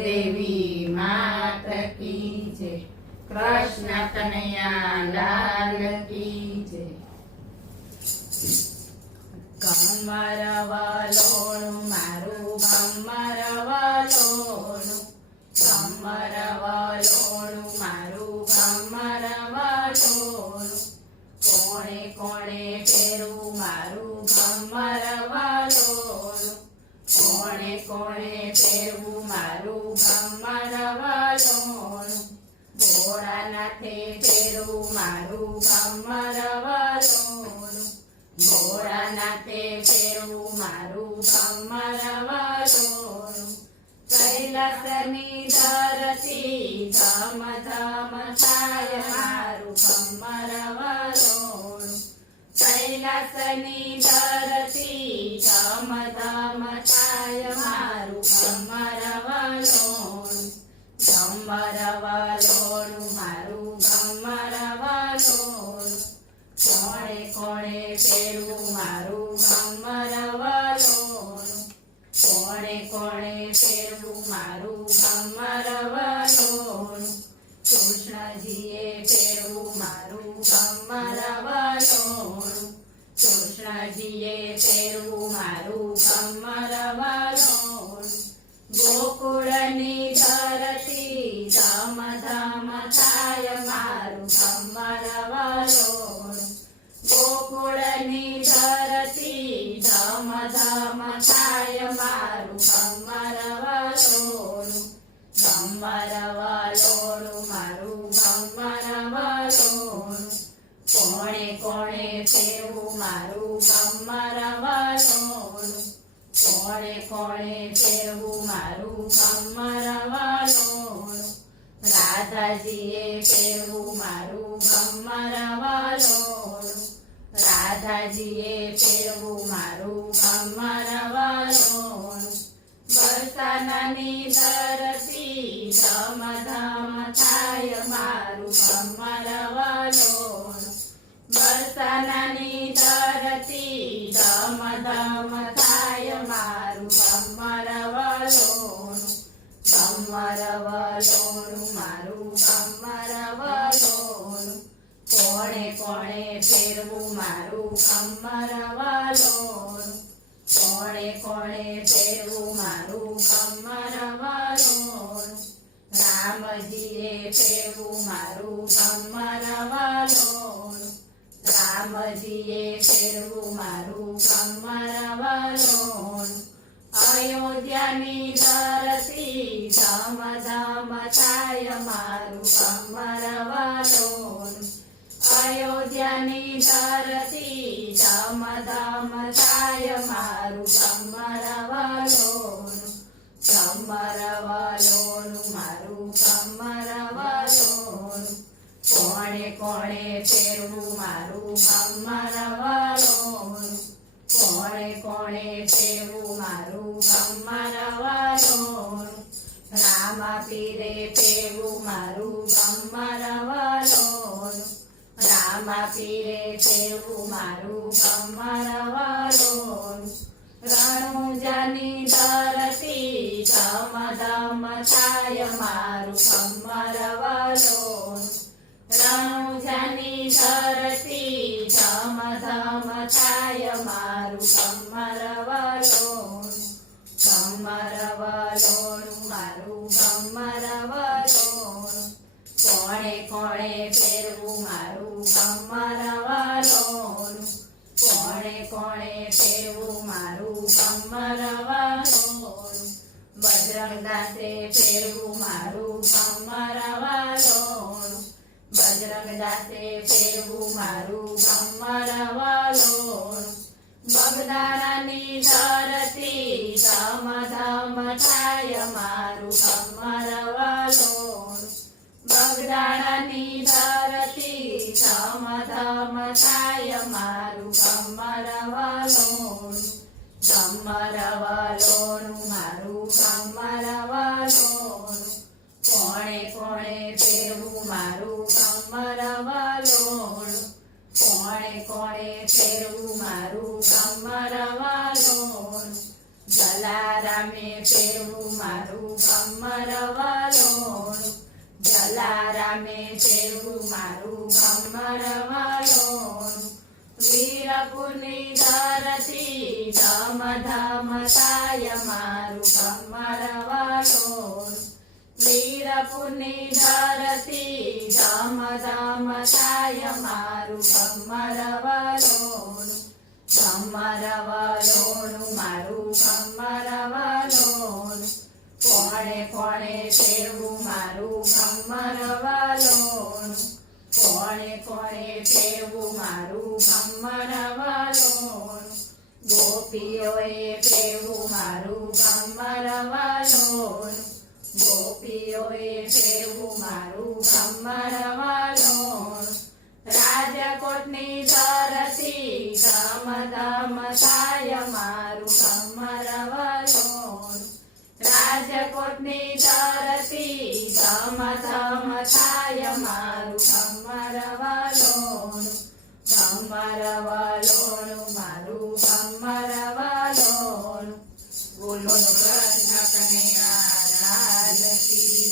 દેવી માત કી જય, કૃષ્ણ કનૈયા લાલ કી જય. કમર વાલોણું મારું કમર વાલોણું, કમર વાલોણું મારું કમર વાલોણું, કોણે કોણે પહેરું મારું કમર વાલોણું, કોણે કોણે પહેરું મારું કમર વાલોણું, ભોળાનાથે પહેરું મારું કમર વાલોણું, ભોળાનાથે પહેરું મારું કમર વાલોણું, કૈલાસની ધરતી ધમ ધમ થાય મારું કમર વાલોણું, કૈલાસની ધરતી ધમ ધમ થાય મારું કમર વાલોણું, કમર વાલોણું મારું કમર વાલોણું, કોણે કોણે પહેરું મારું કમર વાલોણું, કોણે કોણે પહેરું મારું કમર વાલોણું, કૃષ્ણજીએ પહેરું મારું કમર વાલોણું, કૃષ્ણજીએ પહેરું મારું કમર વાલોણું, ગોકુળની ધરતી ધમ ધમ થાય મારું કમર વાલોણું, ગોકુળની ધરતી ધમ ધમ થાય મારું કમર વાલોણું, કમર વાલોણું મારું કમર વાલોણું, કોણે કોણે પહેરું મારું કમર વાલોણું, કોણે કોણે પહેરું મારું કમર વાલોણું, રાધાજીએ પહેરું મારું કમર વાલોણું, રાધાજીએ પહેરું મારું કમર વાલોણું, બરસાનાની ધરતી ધમ ધમ થાય મારું કમર વાલોણું, બરસાનાની ધરતી ધમ ધમ થાય મારું કમર વાલોણું, કમર વાલોણું મારું કમર વાલોણું, કોણે કોણે પહેરવું મારું કમર વાલોણું, કોણે કોણે પહેરવું મારું કમર વાલોણું, રામજીએ પહેરવું મારું કમર વાલોણું, રામજીએ પહેરવું મારું કમર વાલોણું, અયોધ્યાની ધરતી ધમ ધમ થાય મારું કમર વાલોણું, અયોધ્યાની ધરતી ધમ ધમ થાય મારું કમર વાલોણું, કમર વાલોણું મારું કમર વાલોણું, કોણે કોણે પહેરવું મારું કમર વાલોણું, કોણે કોણે પહેરવું મારું કમર વાલોણું, રામા પીરે પહેરવું મારું કમર વાલોણું, રામા પીરે પહેરવું મારું કમર વાલોણું, રણુજાની ધરતી ધમ ધમ થાય મારું કમર વાલોણું, રણુજાની ધરતી ધમ ધમ થાય મારું કમર વાલોણું, કમર વાલોણું મારું કમર વાલોણું, કોણે કોણે પહેરવું મારું કમર વાલોણું, કોણે કોણે પહેરવું મારું કમર વાલોણું, બજરંગદાસે પહેરવું મારું કમર વાલોણું, બજરંગદાસે પહેરવું મારું કમર વાલોણું, બગદાણાની ધરતી ધમ ધમ થાય મારું કમર વાલોણું, બગદાણાની ધરતી ધમ ધમ થાય મારું કમર વાલોણું, કમર વાલોણું મારું કમર વાલોણું, કોણે કોણે પહેરવું મારું કમર વાલોણું, કોણે કોણે પહેરવું મારું કમર વાલોણું, જલારામે પહેરવું મારું કમર સારામે સેવું મારું ભમર વાલોણું વીરપુરની ધરતી ધમ ધમ થાય મારું ભમર વાલોણું વીરપુરની ધરતી ધમ ધમ થાય મારું ભમર વાલોણું ભમર વાલોણું મારું ભમર વાલોણું કોણે કોણે ફેરવું મારું ભમર વાલોણું કોણે કોણે ફેરવું મારું ભમર વાલોણું ગોપીઓએ ફેરવું મારું ભમર વાલોણું ગોપીઓએ ફેરવું મારું ભમર વાલોણું રાજકોટની ધરતી ધમ ધમ થાય મારું ભમર વાલોણું રાજકોટની ધરતી ધમ ધમ થાય મારું ભમર વાલોણું ભમર વાલોણું મારું ભમર વાલોણું બોલો કૃષ્ણ કનૈયા લાલ કી